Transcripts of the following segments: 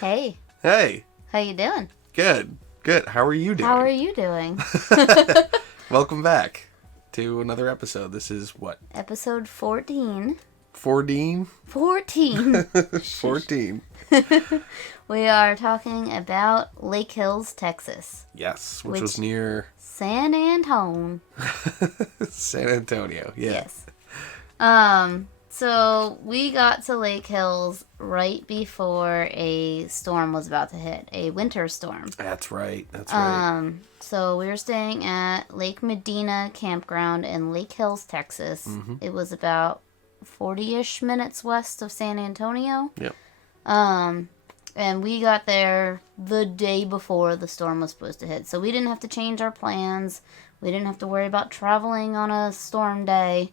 Hey. Hey. How you doing? Good. How are you doing? How are you doing? Welcome back to another episode. This is what? Episode 14. 14? 14. 14. We are talking about Lakehills, Texas. Yes, which was near San Antonio. San Antonio. Yeah. Yes. So we got to Lakehills right before a storm was about to hit, a winter storm. That's right. So we were staying at Lake Medina Campground in Lakehills, Texas. Mm-hmm. It was about 40-ish minutes west of San Antonio. Yep. And we got there the day before the storm was supposed to hit. So we didn't have to change our plans. We didn't have to worry about traveling on a storm day.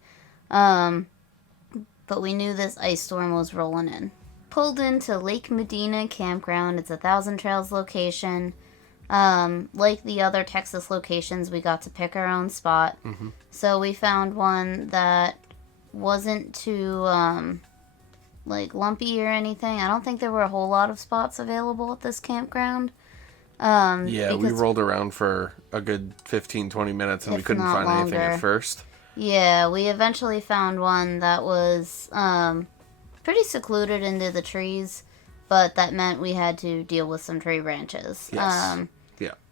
But we knew this ice storm was rolling in. Pulled into Lake Medina Campground. It's a Thousand Trails location. Like the other Texas locations, we got to pick our own spot. Mm-hmm. So we found one that wasn't too, lumpy or anything. I don't think there were a whole lot of spots available at this campground. We rolled around for a good 15-20 minutes and we couldn't find anything at first. Yeah, we eventually found one that was pretty secluded into the trees, but that meant we had to deal with some tree branches. Yes.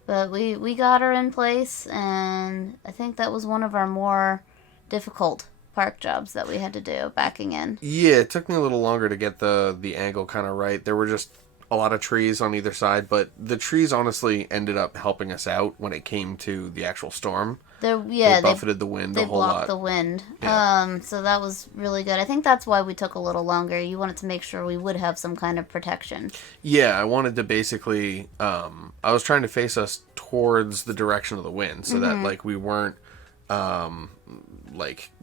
But we got her in place, and I think that was one of our more difficult park jobs that we had to do, backing in. Yeah, it took me a little longer to get the angle kind of right. There were just a lot of trees on either side, but the trees honestly ended up helping us out when it came to the actual storm. They buffeted the wind a whole lot. They blocked the wind. Yeah. So that was really good. I think that's why we took a little longer. You wanted to make sure we would have some kind of protection. Yeah, I wanted to basically... I was trying to face us towards the direction of the wind so that, we weren't,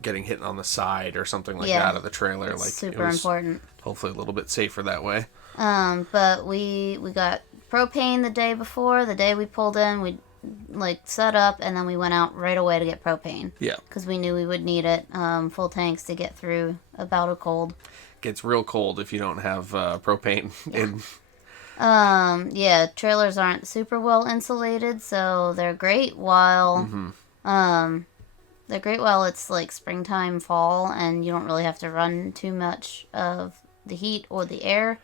getting hit on the side or something like that of the trailer. It's super important. Hopefully a little bit safer that way. But we got propane the day before. The day we pulled in, we set up, and then we went out right away to get propane. Yeah. Because we knew we would need it, full tanks to get through a bout of cold. Gets real cold if you don't have propane in. Trailers aren't super well insulated, so they're great while it's springtime, fall, and you don't really have to run too much of the heat or the air.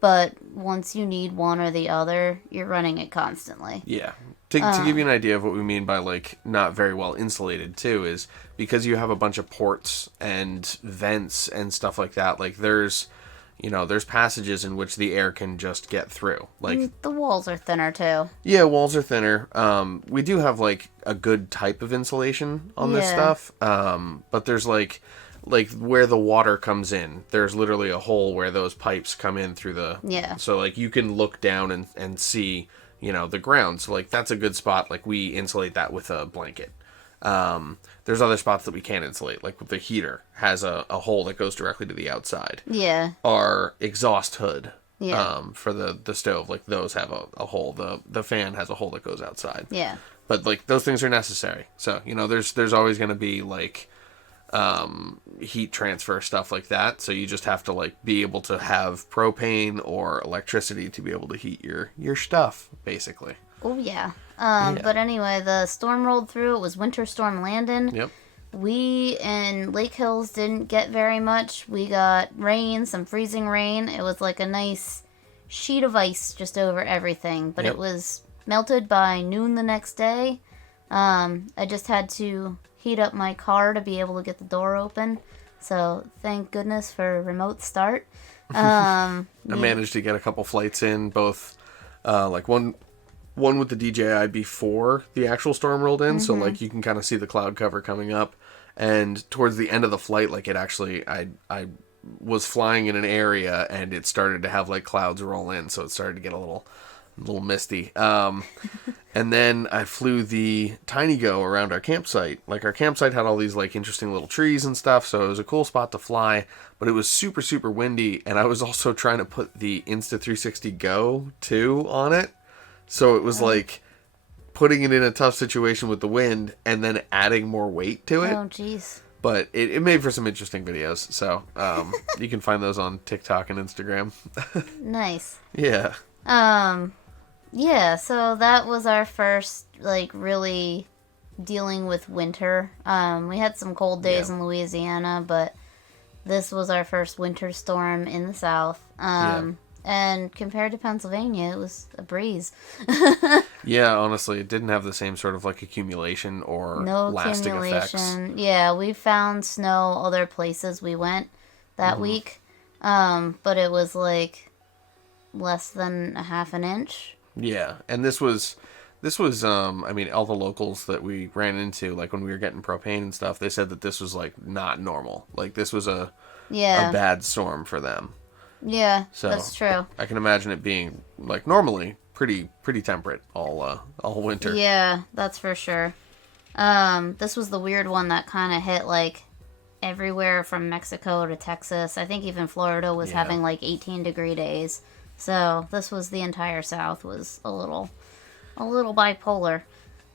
But once you need one or the other, you're running it constantly. Yeah. To give you an idea of what we mean by, not very well insulated, too, is because you have a bunch of ports and vents and stuff like that, there's passages in which the air can just get through. The walls are thinner, too. Yeah, walls are thinner. We do have, a good type of insulation on this stuff, but there's, where the water comes in, there's literally a hole where those pipes come in through the... Yeah. So, you can look down and see... the ground. So, that's a good spot. We insulate that with a blanket. There's other spots that we can't insulate. The heater has a hole that goes directly to the outside. Yeah. Our exhaust hood for the stove, those have a hole. The fan has a hole that goes outside. Yeah. But, those things are necessary. So, there's always going to be, heat transfer, stuff like that. So you just have to be able to have propane or electricity to be able to heat your stuff, basically. Oh yeah. But anyway, the storm rolled through. It was Winter Storm Landon. Yep. We in Lakehills didn't get very much. We got rain, some freezing rain. It was a nice sheet of ice just over everything, but It was melted by noon the next day. I just had to heat up my car to be able to get the door open. So thank goodness for remote start. I managed to get a couple flights in, both one with the DJI before the actual storm rolled in. So you can kind of see the cloud cover coming up. And towards the end of the flight, I was flying in an area and it started to have clouds roll in. So it started to get a little misty. And then I flew the Tiny Go around our campsite. Our campsite had all these interesting little trees and stuff, so it was a cool spot to fly, but it was super, super windy, and I was also trying to put the Insta360 Go 2 on it. So it was putting it in a tough situation with the wind and then adding more weight to it. Oh, jeez. But it made for some interesting videos. So you can find those on TikTok and Instagram. Nice. Yeah. Yeah, so that was our first, like, really dealing with winter. We had some cold days in Louisiana, but this was our first winter storm in the South. And compared to Pennsylvania, it was a breeze. Yeah, honestly, it didn't have the same sort of, like, accumulation or lasting effects. Yeah, we found snow other places we went that week. But it was, like, less than a half an inch. Yeah, and this was I mean, all the locals that we ran into, like when we were getting propane and stuff, they said that this was like not normal. Like this was a bad storm for them. Yeah, so that's true. I can imagine it being like normally pretty temperate all winter. Yeah, that's for sure. This was the weird one that kind of hit like everywhere from Mexico to Texas. I think even Florida was having like 18-degree days. So this was the entire South was a little bipolar.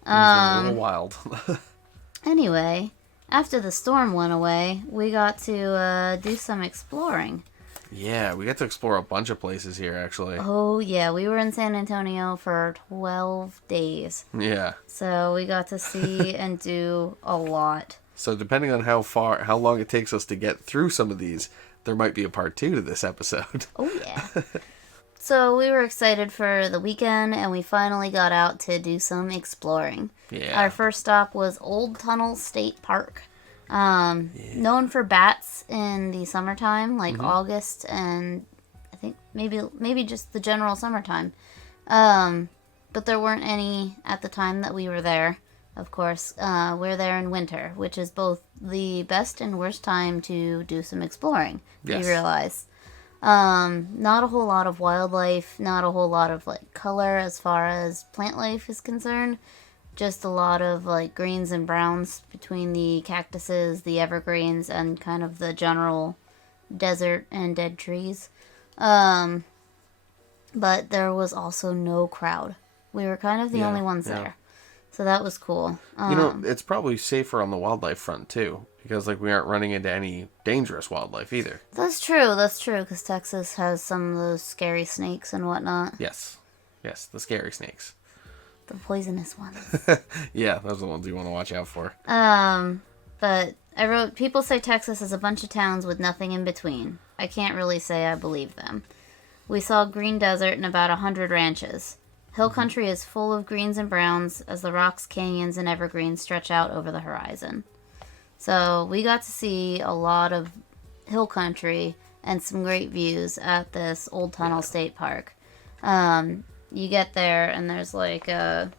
It was a little wild. Anyway, after the storm went away, we got to do some exploring. Yeah, we got to explore a bunch of places here, actually. Oh, yeah. We were in San Antonio for 12 days. Yeah. So we got to see and do a lot. So depending on how long it takes us to get through some of these, there might be a part 2 to this episode. Oh, yeah. So we were excited for the weekend, and we finally got out to do some exploring. Yeah. Our first stop was Old Tunnel State Park. Known for bats in the summertime, like August and I think maybe just the general summertime. But there weren't any at the time that we were there. Of course, we're there in winter, which is both the best and worst time to do some exploring. Yes. We realize. Not a whole lot of wildlife, not a whole lot of like color as far as plant life is concerned. Just a lot of like greens and browns between the cactuses, the evergreens, and kind of the general desert and dead trees. But there was also no crowd. We were kind of the only ones there. So that was cool. It's probably safer on the wildlife front too, because like we aren't running into any dangerous wildlife either. That's true, because Texas has some of those scary snakes and whatnot. Yes, the scary snakes. The poisonous ones. Yeah, those are the ones you want to watch out for. But I wrote, people say Texas is a bunch of towns with nothing in between. I can't really say I believe them. We saw green desert and about 100 ranches. Hill country is full of greens and browns as the rocks, canyons, and evergreens stretch out over the horizon. So we got to see a lot of hill country and some great views at this Old Tunnel State Park. You get there and there's like a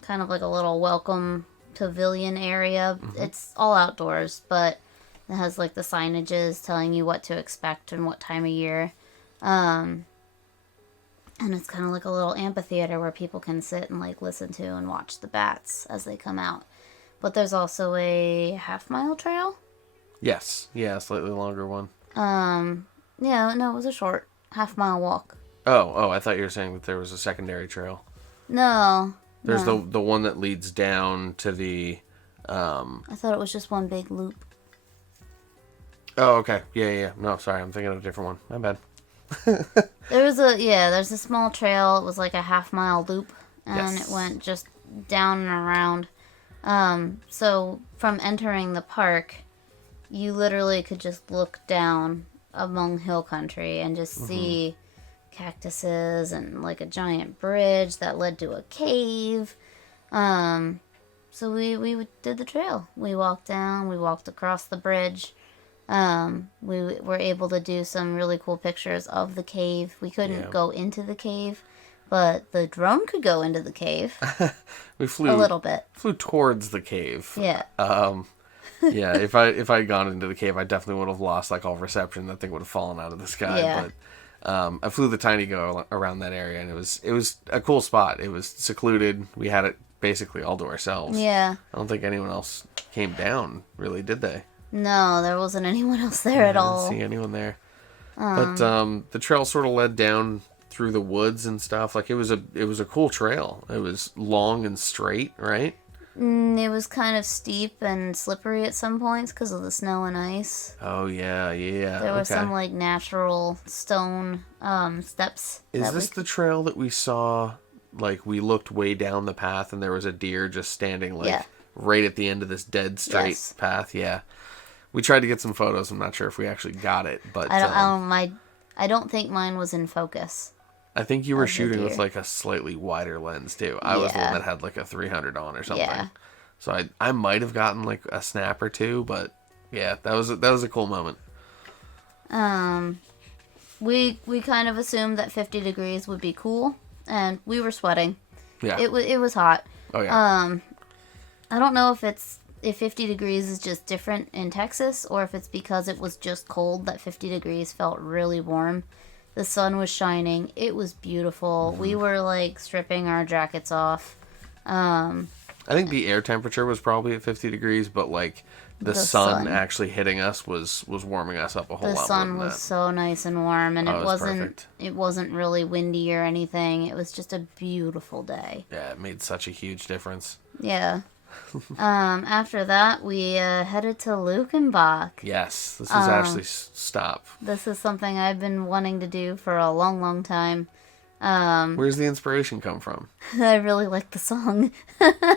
kind of like a little welcome pavilion area. It's all outdoors, but it has like the signages telling you what to expect and what time of year. And it's kind of like a little amphitheater where people can sit and like listen to and watch the bats as they come out. But there's also a half-mile trail. Yes. Yeah, a slightly longer one. Yeah, no, it was a short half-mile walk. Oh, I thought you were saying that there was a secondary trail. No. There's the one that leads down to the... I thought it was just one big loop. Oh, okay. Yeah. No, sorry, I'm thinking of a different one. My bad. There's a small trail. It was like a half-mile loop, and it went just down and around. So from entering the park, you literally could just look down among hill country and just see cactuses and like a giant bridge that led to a cave. So we did the trail. We walked down, we walked across the bridge. We were able to do some really cool pictures of the cave. We couldn't go into the cave, but the drone could go into the cave. We flew a little bit. Flew towards the cave. Yeah. Yeah, if I had gone into the cave, I definitely would have lost like all reception. That thing would have fallen out of the sky. Yeah. But I flew the tiny go around that area, and it was a cool spot. It was secluded. We had it basically all to ourselves. Yeah. I don't think anyone else came down, really, did they? No, there wasn't anyone else there at all. I didn't see anyone there. But the trail sort of led down through the woods and stuff. Like it was a cool trail. It was long and straight, right? It was kind of steep and slippery at some points because of the snow and ice. Oh, yeah. There were some, like, natural stone steps. Is this the trail that we saw, like, we looked way down the path and there was a deer just standing, like, right at the end of this dead straight path? Yeah. We tried to get some photos. I'm not sure if we actually got it, but... I don't think mine was in focus. I think you were shooting with, like, a slightly wider lens, too. I was the one that had, like, a 300 on or something. Yeah. So I might have gotten, like, a snap or two, but, yeah, that was a cool moment. We kind of assumed that 50 degrees would be cool, and we were sweating. Yeah. It was hot. Oh, yeah. I don't know if 50 degrees is just different in Texas, or if it's because it was just cold that 50 degrees felt really warm. The sun was shining. It was beautiful. We were, like, stripping our jackets off. I think the air temperature was probably at 50 degrees, but, like, the sun actually hitting us was warming us up a whole lot more than that. The sun was so nice and warm, and it wasn't really windy or anything. It was just a beautiful day. Yeah, it made such a huge difference. Yeah. After that, we headed to Lukenbach. Yes, this was actually stop. This is something I've been wanting to do for a long, long time. Where's the inspiration come from? I really like the song.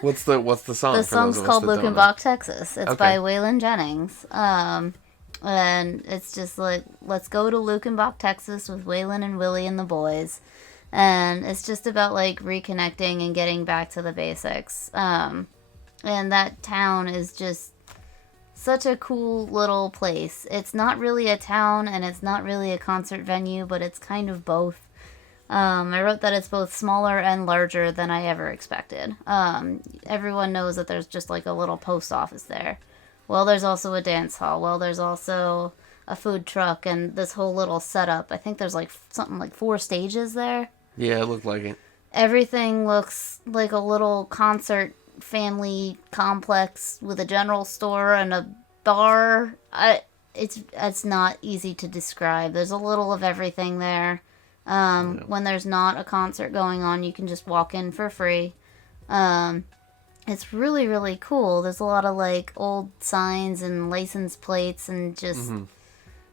What's the song? The song's called Lukenbach, Texas. It's by Waylon Jennings. And it's just like, let's go to Lukenbach, Texas with Waylon and Willie and the boys. And it's just about, like, reconnecting and getting back to the basics. And that town is just such a cool little place. It's not really a town and it's not really a concert venue, but it's kind of both. I wrote that it's both smaller and larger than I ever expected. Everyone knows that there's just like a little post office there. Well, there's also a dance hall. Well, there's also a food truck and this whole little setup. I think there's like something like 4 stages there. Yeah, it looked like it. Everything looks like a little concert family complex with a general store and a bar. It's not easy to describe. There's a little of everything there. When there's not a concert going on, you can just walk in for free. It's really, really cool. There's a lot of, like, old signs and license plates and just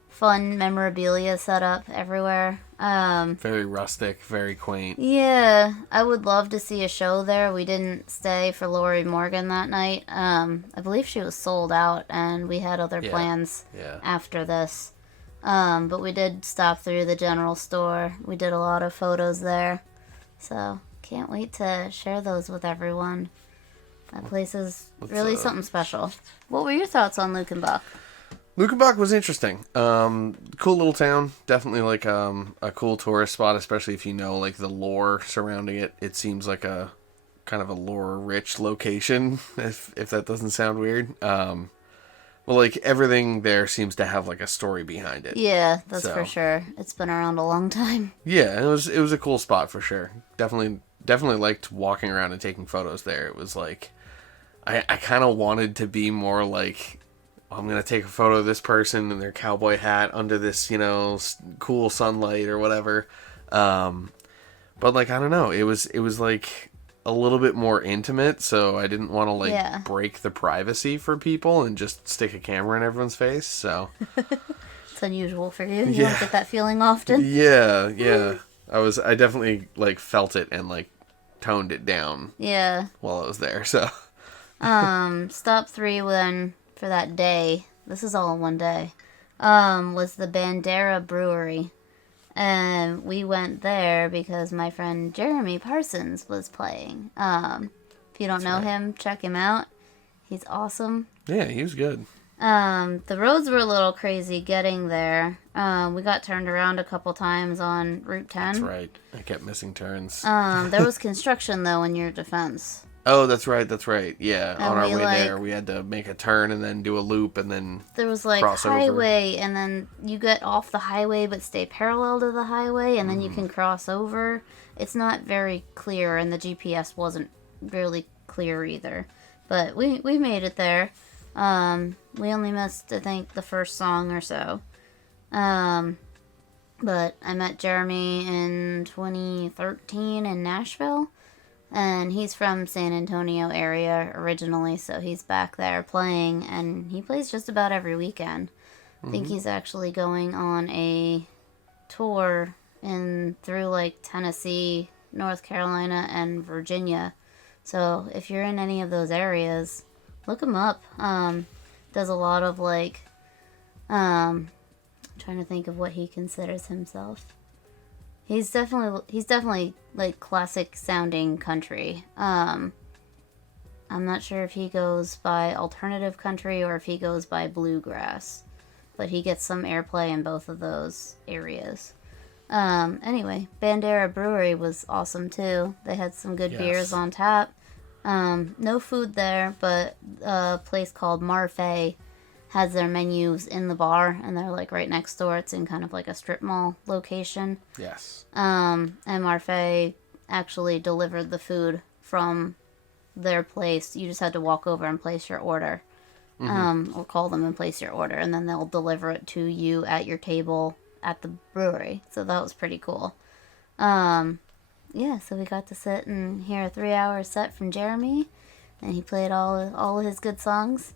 fun memorabilia set up everywhere. Very rustic, very quaint. Yeah, I would love to see a show there. We didn't stay for Lori Morgan that night. I believe she was sold out, and we had other plans after this. But we did stop through the general store. We did a lot of photos there. So, can't wait to share those with everyone. That place is really something special. What were your thoughts on Lukenbach? Lukenbach was interesting. Cool little town. Definitely like a cool tourist spot, especially if you know like the lore surrounding it. It seems like a kind of a lore-rich location, if that doesn't sound weird. Well, like everything there seems to have like a story behind it. Yeah, that's for sure. It's been around a long time. Yeah, it was a cool spot for sure. Definitely liked walking around and taking photos there. It was like I kind of wanted to be more like, I'm going to take a photo of this person in their cowboy hat under this, cool sunlight or whatever. But like, I don't know. It was like a little bit more intimate. So I didn't want to break the privacy for people and just stick a camera in everyone's face. So it's unusual for you. You don't get that feeling often. Yeah. I definitely like felt it and like toned it down. Yeah. While I was there. So, stop 3 then. For that day, this is all in one day, was the Bandera Brewery. And we went there because my friend Jeremy Parsons was playing. If you don't know him, check him out. He's awesome. Yeah, he was good. The roads were a little crazy getting there. We got turned around a couple times on Route 10. That's right. I kept missing turns. There was construction, though, in your defense. Oh, that's right. Yeah, and on our way there, we had to make a turn and then do a loop and then there was like highway, and then you get off the highway but stay parallel to the highway, and then you can cross over. It's not very clear, and the GPS wasn't really clear either. But we made it there. We only missed, I think, the first song or so. But I met Jeremy in 2013 in Nashville. And he's from San Antonio area originally, so he's back there playing, and he plays just about every weekend. I think he's actually going on a tour through like Tennessee, North Carolina, and Virginia. So if you're in any of those areas, look him up. Does a lot of like, trying to think of what he considers himself. He's definitely like classic sounding country. I'm not sure if he goes by alternative country or if he goes by bluegrass, but he gets some airplay in both of those areas. Anyway, Bandera Brewery was awesome too. They had some good beers on tap. No food there, but a place called Marfay has their menus in the bar, and they're like right next door. It's in kind of like a strip mall location. Yes. And Marfay actually delivered the food from their place. You just had to walk over and place your order. Or call them and place your order, and then they'll deliver it to you at your table at the brewery. So that was pretty cool. Yeah, so we got to sit and hear a 3-hour set from Jeremy, and he played all of his good songs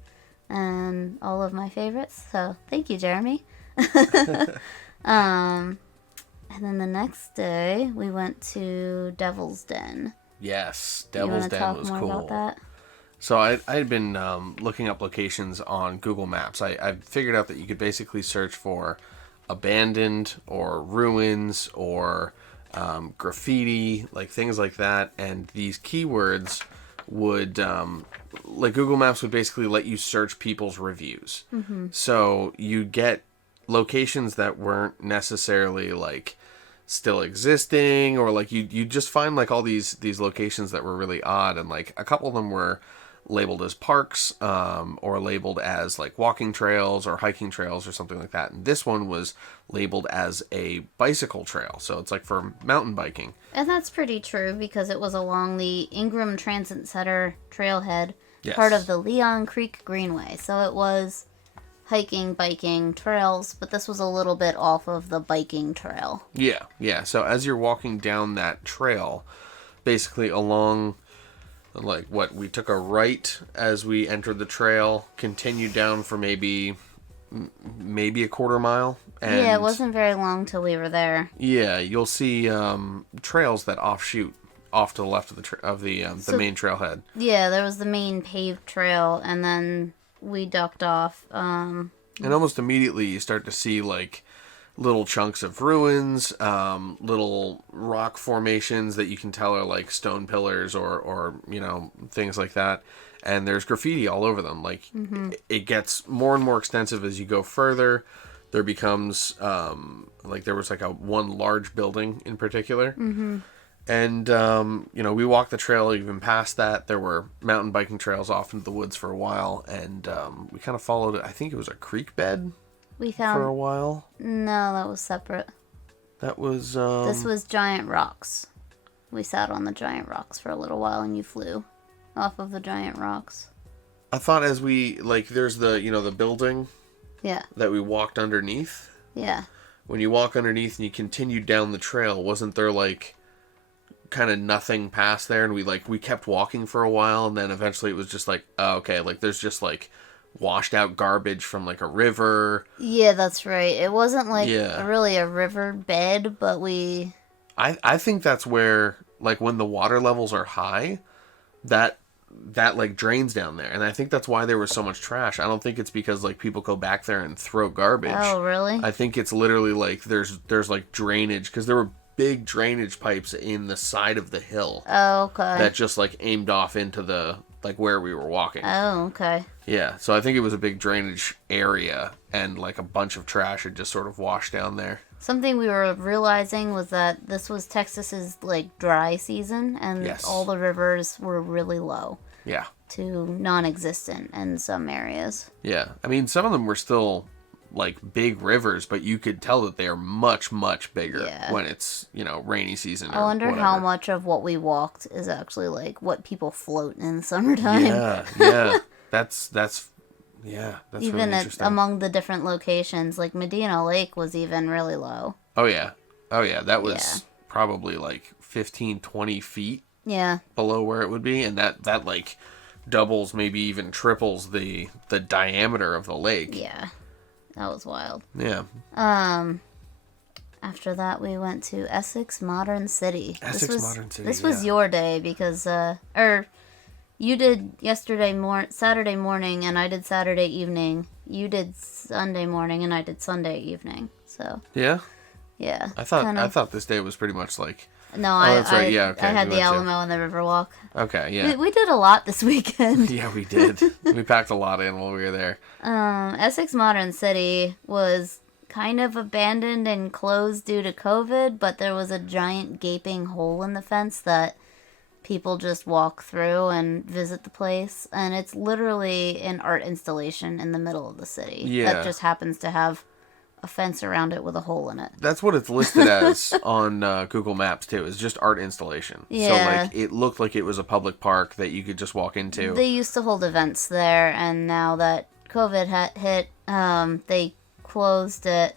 and all of my favorites. So thank you, Jeremy. And then the next day we went to Devil's Den. Yes, Devil's Den was cool. You want to talk more about that? So I had been looking up locations on Google Maps. I figured out that you could basically search for abandoned or ruins or graffiti, like things like that, and these keywords would like Google Maps would basically let you search people's reviews. So you get locations that weren't necessarily like still existing, or like you just find like all these locations that were really odd, and like a couple of them were labeled as parks, or labeled as like walking trails or hiking trails or something like that. And this one was labeled as a bicycle trail, so it's like for mountain biking. And that's pretty true, because it was along the Ingram Transit Center trailhead, Yes. part of the Leon Creek Greenway. So it was hiking, biking trails, but this was a little bit off of the biking trail. Yeah. So as you're walking down that trail, basically along, like we took a right as we entered the trail, continued down for maybe a quarter mile. And yeah, it wasn't very long till we were there. Yeah, you'll see trails that offshoot off to the left of the main trailhead. Yeah, there was the main paved trail, and then we ducked off. And almost immediately you start to see like little chunks of ruins, little rock formations that you can tell are like stone pillars or things like that. And there's graffiti all over them. Like it gets more and more extensive as you go further. There becomes like there was like one large building in particular. And we walked the trail even past that. There were mountain biking trails off into the woods for a while, and we kind of followed it. I think it was a creek bed. We found for a while. No, that was separate. That was This was giant rocks. We sat on the giant rocks for a little while, and you flew off of the giant rocks. I thought as we there's the building. Yeah. That we walked underneath. Yeah. When you walk underneath and you continue down the trail, wasn't there like kind of nothing past there, and we kept walking for a while, and then eventually it was just like, oh, okay, like there's just like washed out garbage from like a river. Yeah, that's right. It wasn't like really a river bed, but I think that's where like when the water levels are high, that like drains down there, and I think that's why there was so much trash. I don't think it's because like people go back there and throw garbage. Oh, really? I think it's literally like there's like drainage, because there were big drainage pipes in the side of the hill. Oh, okay. That just like aimed off into the like where we were walking. Oh, okay. Yeah, so I think it was a big drainage area, and like a bunch of trash had just sort of washed down there. Something we were realizing was that this was Texas's like dry season, and all the rivers were really low. Yeah. To non-existent in some areas. Yeah, I mean some of them were still like big rivers, but you could tell that they are much, much bigger when it's, rainy season. I wonder how much of what we walked is actually like what people float in the summertime. Yeah. That's even really interesting. Among the different locations, like Medina Lake was even really low. Oh yeah. That was probably like 15, 20 feet Yeah. below where it would be, and that like doubles, maybe even triples the diameter of the lake. Yeah. That was wild. Yeah. After that, we went to Essex Modern City. Modern City. This was your day because, you did Saturday morning, and I did Saturday evening. You did Sunday morning, and I did Sunday evening. So. Yeah. Yeah. I thought this day was pretty much like. No, that's right. Yeah, okay. I had the Alamo and the Riverwalk. Okay, yeah. We did a lot this weekend. Yeah, we did. We packed a lot in while we were there. Essex Modern City was kind of abandoned and closed due to COVID, but there was a giant gaping hole in the fence that people just walk through and visit the place. And it's literally an art installation in the middle of the city that just happens to have a fence around it with a hole in it. That's what it's listed as on Google Maps too. Is just art installation. Yeah. So like it looked like it was a public park that you could just walk into. They used to hold events there, and now that COVID hit, they closed it,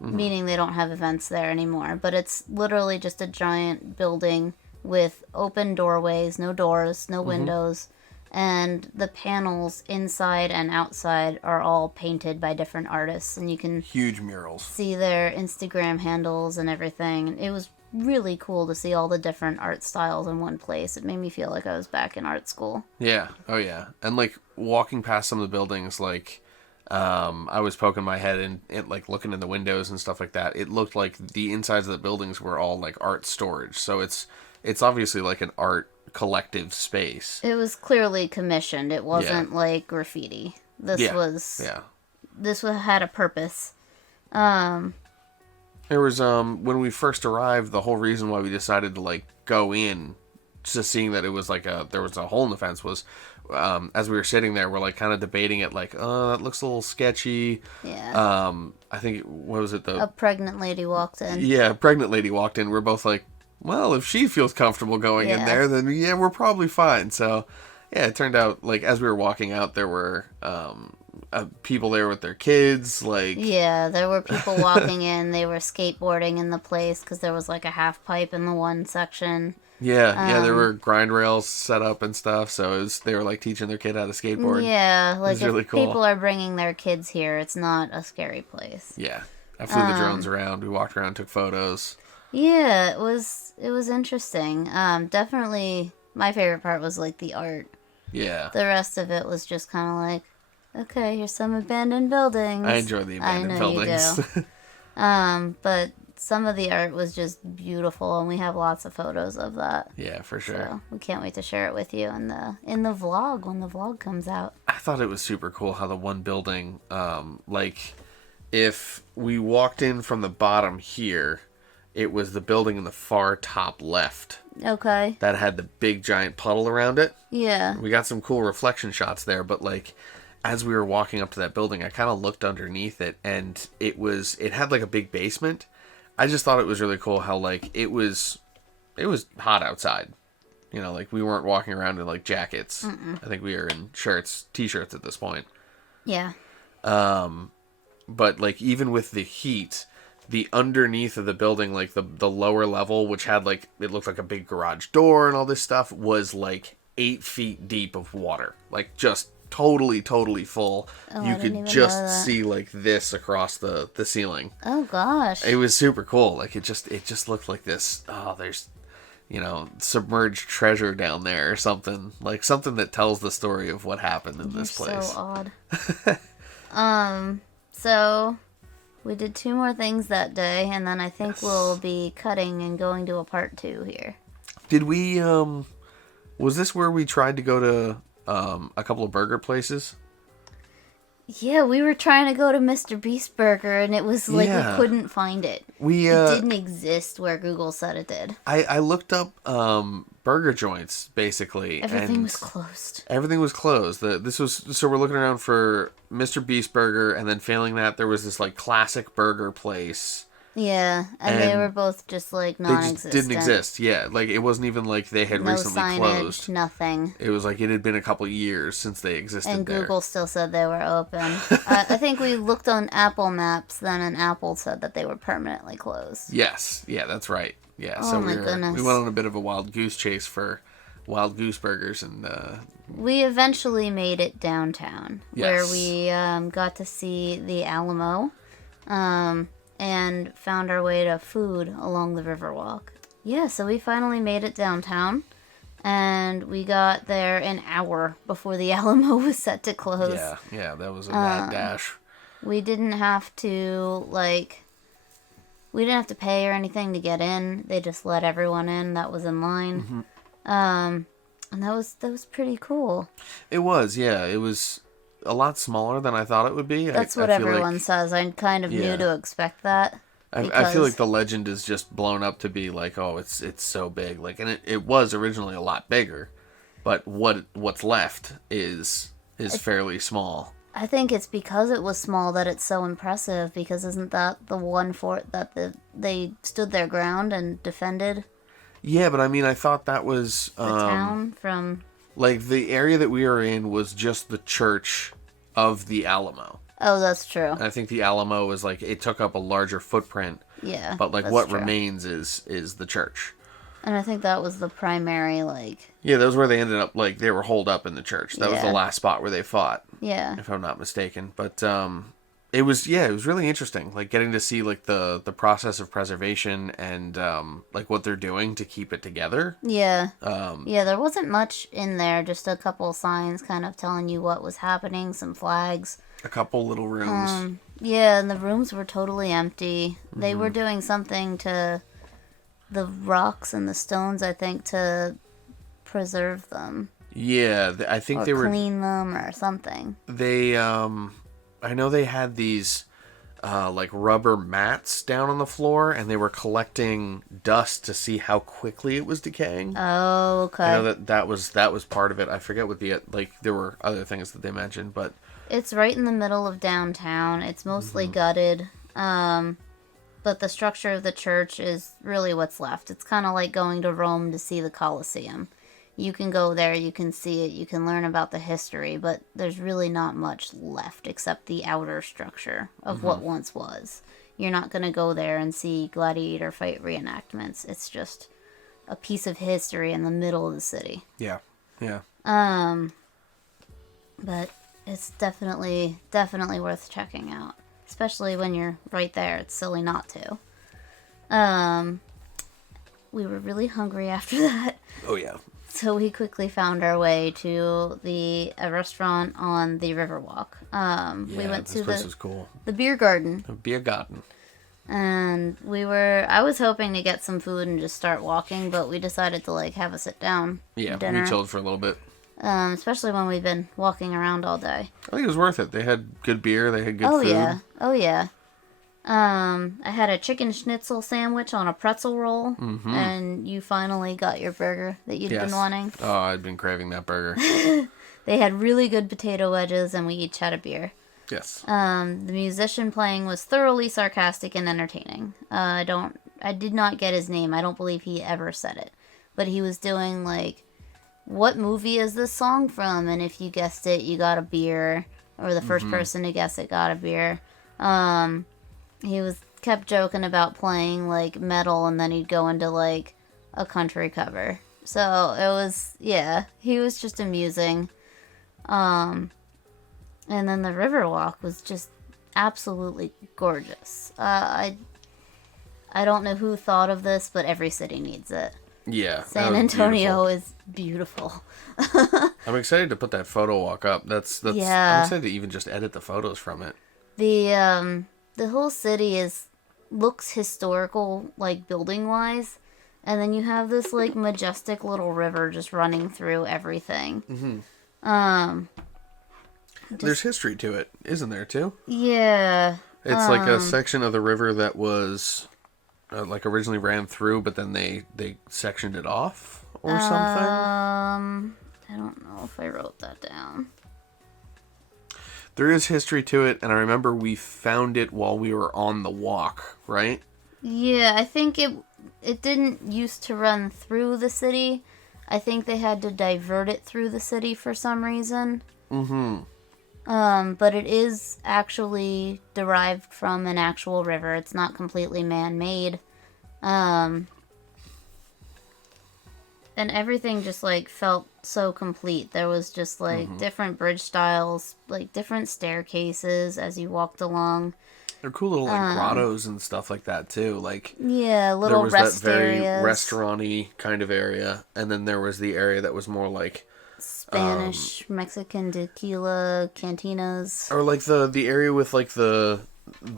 meaning they don't have events there anymore. But it's literally just a giant building with open doorways, no doors, no windows. And the panels inside and outside are all painted by different artists, and you can huge murals. See their Instagram handles and everything. It was really cool to see all the different art styles in one place. It made me feel like I was back in art school. Yeah. Oh yeah. And like walking past some of the buildings, like I was poking my head in it, like looking in the windows and stuff like that. It looked like the insides of the buildings were all like art storage. So it's obviously like an art collective space. It was clearly commissioned. It wasn't like graffiti. This had a purpose. There was when we first arrived, the whole reason why we decided to like go in, just seeing that it was like there was a hole in the fence was as we were sitting there, we're like kind of debating it, like, oh, that looks a little sketchy. Yeah. I think what was it? A pregnant lady walked in. Yeah, a pregnant lady walked in. We're both like, well, if she feels comfortable going in there, then yeah, we're probably fine. So, yeah, it turned out, like, as we were walking out, there were people there with their kids, like... Yeah, there were people walking in. They were skateboarding in the place because there was, like, a half pipe in the one section. Yeah, there were grind rails set up and stuff, so they were, like, teaching their kid how to skateboard. Yeah, like, really if cool. people are bringing their kids here, it's not a scary place. Yeah. I flew the drones around. We walked around, took photos. Yeah, it was interesting. Definitely my favorite part was like the art. Yeah. The rest of it was just kind of like, okay, here's some abandoned buildings. I enjoy the abandoned buildings. You do. But some of the art was just beautiful, and we have lots of photos of that. Yeah, for sure. So we can't wait to share it with you in the vlog when the vlog comes out. I thought it was super cool how the one building, like, if we walked in from the bottom here, it was the building in the far top left. Okay. That had the big giant puddle around it. Yeah. We got some cool reflection shots there, but like as we were walking up to that building, I kind of looked underneath it, and it had like a big basement. I just thought it was really cool how like it was hot outside. You know, like we weren't walking around in like jackets. I think we were in t-shirts at this point. Yeah. But like even with the heat, the underneath of the building, like the lower level, which had like, it looked like a big garage door and all this stuff, was like 8 feet deep of water. Like just totally full. Oh, you could just see like this across the ceiling. Oh gosh. It was super cool. Like it just looked like this. Oh, there's, submerged treasure down there or something. Like something that tells the story of what happened in this place. So odd. So we did 2 more things that day, and then I think we'll be cutting and going to a part 2 here. Did we, was this where we tried to go to a couple of burger places? Yeah, we were trying to go to Mr. Beast Burger, and it was like we couldn't find it. It didn't exist where Google said it did. I looked up burger joints, basically. Everything was closed. Everything was closed. So we're looking around for Mr. Beast Burger, and then failing that, there was this like classic burger place Yeah, and they were both just like They non-existent. just didn't exist. Yeah, like it wasn't even like they had No recently signage, closed. nothing. It was like it had been a couple years since they existed. And there. Google still said they were open. I think we looked on Apple Maps then, and Apple said that they were permanently closed. Yes, yeah, that's right. Yeah, Oh so my goodness. we went on a bit of a wild goose chase for wild goose burgers, and we eventually made it downtown, where Yes. we got to see the Alamo, and found our way to food along the Riverwalk. Yeah, so we finally made it downtown, and we got there an hour before the Alamo was set to close. yeah, that was a mad dash. We didn't have to pay or anything to get in. They just let everyone in that was in line. And that was pretty cool. It was, yeah. It was a lot smaller than I thought it would be. That's what everyone says. I kind of knew to expect that. I feel like the legend is just blown up to be like, oh, it's so big. Like, and it was originally a lot bigger, but what's left is fairly small. I think it's because it was small that it's so impressive, because isn't that the one fort that they stood their ground and defended? Yeah, but I mean, I thought that was The town from... like the area that we were in was just the church of the Alamo. Oh, that's true. And I think the Alamo was like, it took up a larger footprint. Yeah, But like that's what true. remains is the church. And I think that was the primary, Yeah, that was where they ended up, like, they were holed up in the church. That was the Yeah. last spot where they fought. Yeah. If I'm not mistaken. But it was really interesting, like getting to see like the process of preservation and like what they're doing to keep it together. Yeah. Yeah, there wasn't much in there, just a couple signs kind of telling you what was happening, some flags. A couple little rooms. Yeah, and the rooms were totally empty. They were doing something to the rocks and the stones, I think, to preserve them. Yeah, I think or they were clean them or something. They I know they had these like rubber mats down on the floor, and they were collecting dust to see how quickly it was decaying. Oh, okay. I know that was part of it. I forget what the like there were other things that they mentioned, but It's right in the middle of downtown. It's mostly gutted. But the structure of the church is really what's left. It's kind of like going to Rome to see the Colosseum. You can go there, you can see it, you can learn about the history, but there's really not much left except the outer structure of what once was. You're not going to go there and see gladiator fight reenactments. It's just a piece of history in the middle of the city. yeah. But it's definitely worth checking out, especially when you're right there. It's silly not to. We were really hungry after that, Oh yeah. so we quickly found our way to a restaurant on the Riverwalk. We went to this was cool. the beer garden, A beer garden. and I was hoping to get some food and just start walking, but we decided to have a sit down Yeah, dinner. we chilled for a little bit. Especially when we've been walking around all day. I think it was worth it. They had good beer. They had good Oh food. yeah. Oh yeah. I had a chicken schnitzel sandwich on a pretzel roll, and you finally got your burger that you'd Yes. been wanting. Oh, I'd been craving that burger. They had really good potato wedges, and we each had a beer. Yes. The musician playing was thoroughly sarcastic and entertaining. I did not get his name. I don't believe he ever said it, but he was doing what movie is this song from? And if you guessed it, you got a beer, or the first person to guess it got a beer. He kept joking about playing metal, and then he'd go into a country cover. So it was, yeah, he was just amusing. And then the Riverwalk was just absolutely gorgeous. I don't know who thought of this, but every city needs it. Yeah. that San was Antonio beautiful. is beautiful. I'm excited to put that photo walk up. That's Yeah. I'm excited to even just edit the photos from it. The whole city looks historical, building wise, and then you have this majestic little river just running through everything. There's history to it, isn't there too? Yeah. It's like a section of the river that was originally ran through, but then they sectioned it off or something. I don't know if I wrote that down. There is history to it, and I remember we found it while we were on the walk, right? Yeah, I think it didn't used to run through the city. I think they had to divert it through the city for some reason. Mm-hmm. But it is actually derived from an actual river. It's not completely man-made. And everything just, like, felt so complete. There was just, like, different bridge styles, like, different staircases as you walked along. They're cool little, like, grottos and stuff like that, too. Like, yeah, little there was rest that very areas. restaurant-y kind of area, and then there was the area that was more like... Spanish, Mexican tequila, cantinas. Or, like, the area with, like, the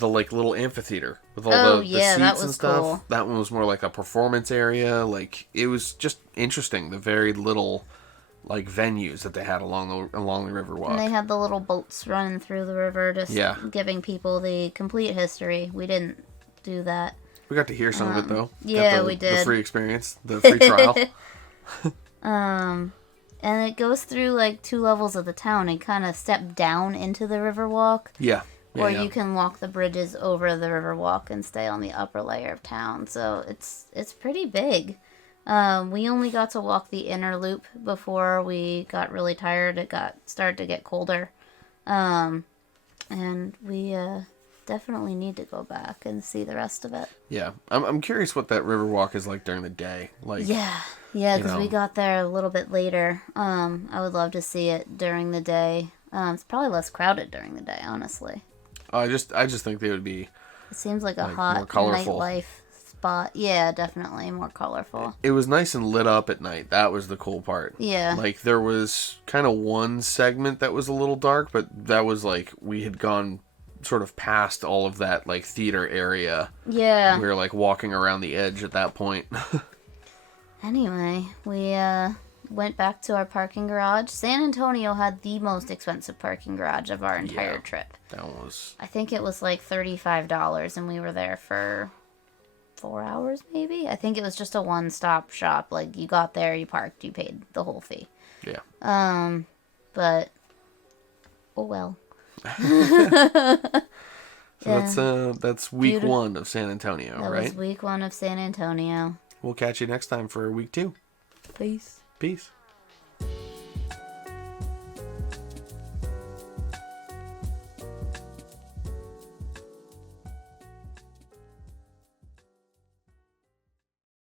like, little amphitheater with all the seats that was and stuff. cool. That one was more like a performance area. Like, it was just interesting, the very little... like venues that they had along the Riverwalk. And they had the little boats running through the river, just giving people the complete history. We didn't do that. We got to hear some of it though. Yeah, we did. The free experience, the free trial. And it goes through like 2 levels of the town and kind of step down into the Riverwalk. Yeah. Or you can walk the bridges over the Riverwalk and stay on the upper layer of town. So it's pretty big. We only got to walk the inner loop before we got really tired. It started to get colder. And we definitely need to go back and see the rest of it. Yeah. I'm curious what that Riverwalk is like during the day. Like Yeah, because we got there a little bit later. I would love to see it during the day. It's probably less crowded during the day, honestly. I just think they would be... It seems like a hot nightlife spot. Yeah, definitely more colorful. It was nice and lit up at night. That was the cool part. Yeah. Like there was kind of one segment that was a little dark, but that was like we had gone sort of past all of that like theater area. Yeah. We were like walking around the edge at that point. Anyway, we went back to our parking garage. San Antonio had the most expensive parking garage of our entire trip. That was... I think it was like $35 and we were there for 4 hours maybe. I think it was just a one-stop shop. Like you got there, you parked, you paid the whole fee. Yeah. But oh well. So that's week 1 of San Antonio, right? That was week 1 of San Antonio. We'll catch you next time for week 2. Peace. Peace.